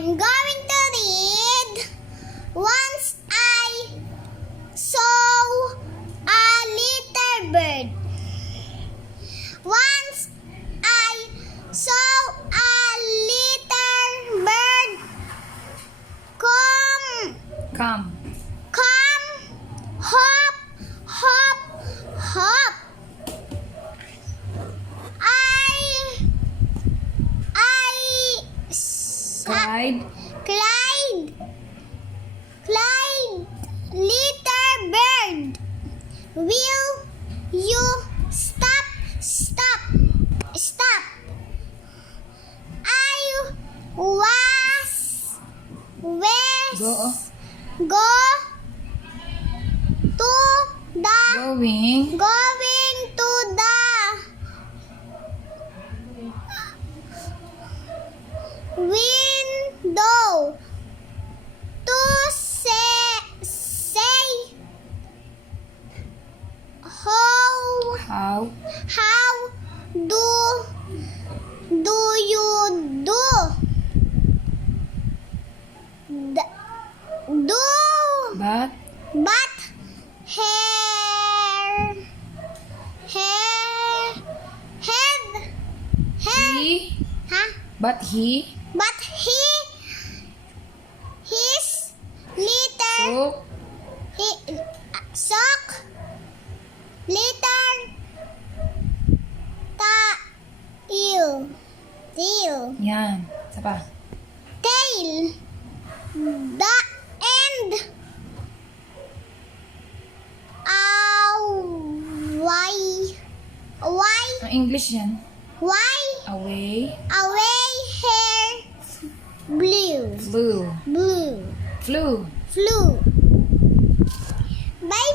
I'm going to read. Once I saw a little bird. Once I saw a little bird. Come. Come, hop, hop, hop. Clyde. Clyde, little bird. Will you stop? I Go. go to the Going. to the window to say How do you do? But But he. huh? But he. But his little Took sock little tail Yan. Isa pa. tail the end why Ang English yan. away Away. hair Flew. blue Flew. flew bye